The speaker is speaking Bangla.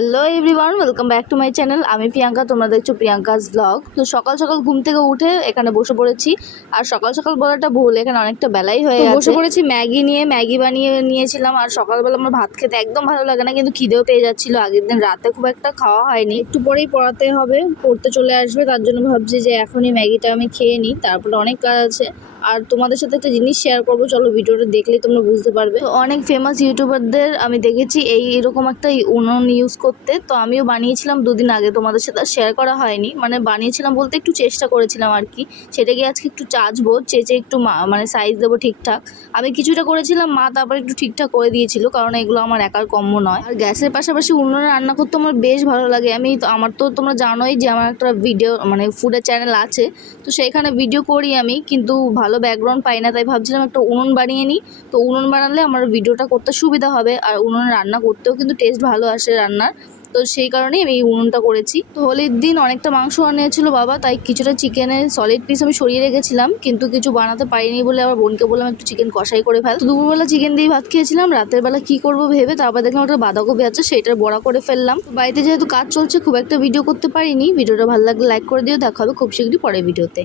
Hello everyone, welcome back to my channel. আমি প্রিয়াঙ্কা, তোমরা দেখছো প্রিয়াঙ্কাস ব্লগ। তো সকাল সকাল ঘুম থেকে উঠে এখানে বসে পড়েছি। আর সকাল সকাল বলাটা ভুল, এখানে অনেকটা বেলাই হয়ে গেছে। বসে পড়েছি ম্যাগি বানিয়ে নিয়েছিলাম। আর সকালবেলা আমার ভাত খেতে একদম ভালো লাগে না, কিন্তু খিদেও পেয়ে যাচ্ছিল। আগের দিন রাতে খুব একটা খাওয়া হয়নি, একটু পরেই পড়াতে হবে, পড়তে চলে আসবে, তার জন্য ভাবছি যে এখনই ম্যাগিটা আমি খেয়ে নিই, তারপরে অনেক কাজ আছে। আর তোমাদের সাথে একটা জিনিস শেয়ার করবো, চলো ভিডিওটা দেখলেই তোমরা বুঝতে পারবে। তো অনেক ফেমাস ইউটিউবারদের আমি দেখেছি এরকম একটা উনুন ইউজ করতে। তো আমিও বানিয়েছিলাম দুদিন আগে, তোমাদের সাথে শেয়ার করা হয়নি। মানে বানিয়েছিলাম বলতে একটু চেষ্টা করেছিলাম আর কি। সেটাকে আজকে একটু চাচবো, চেঁচে একটু মানে সাইজ দেবো ঠিকঠাক। আমি কিছুটা করেছিলাম, মা তারপর একটু ঠিকঠাক করে দিয়েছিল, কারণ এগুলো আমার একার কম্য নয়। আর গ্যাসের পাশাপাশি উনুনে রান্না করতে আমার বেশ ভালো লাগে। আমার তো তোমরা জানোই যে আমার একটা ভিডিও মানে ফুডের চ্যানেল আছে, তো সেইখানে ভিডিও করি আমি, কিন্তু ভালো ব্যাকগ্রাউন্ড পাই না, তাই ভাবছিলাম একটা উনুন বানিয়ে নিই। তো উনুন বানালে আমার ভিডিওটা করতে সুবিধা হবে, আর উনুনে রান্না করতেও কিন্তু টেস্ট ভালো আসে রান্নার। তো সেই কারণেই আমি এই উনুনটা করেছি। তো হোলির দিন অনেকটা মাংস আনিয়েছিল বাবা, তাই কিছুটা চিকেনের সলিড পিস আমি সরিয়ে রেখেছিলাম, কিন্তু কিছু বানাতে পারিনি বলে আবার বোনকে বললাম একটু চিকেন কষাই করে ফেল। তো দুপুরবেলা চিকেন দিয়ে ভাত খেয়েছিলাম, রাতের বেলা কি করবো ভেবে তারপর দেখলাম একটা বাঁধাকপি আছে, সেটার বড়া করে ফেললাম। বাড়িতে যেহেতু কাজ চলছে, খুব একটা ভিডিও করতে পারিনি। ভিডিওটা ভালো লাগলে লাইক করে দিও, দেখা হবে খুব শীঘ্রই পরের ভিডিওতে।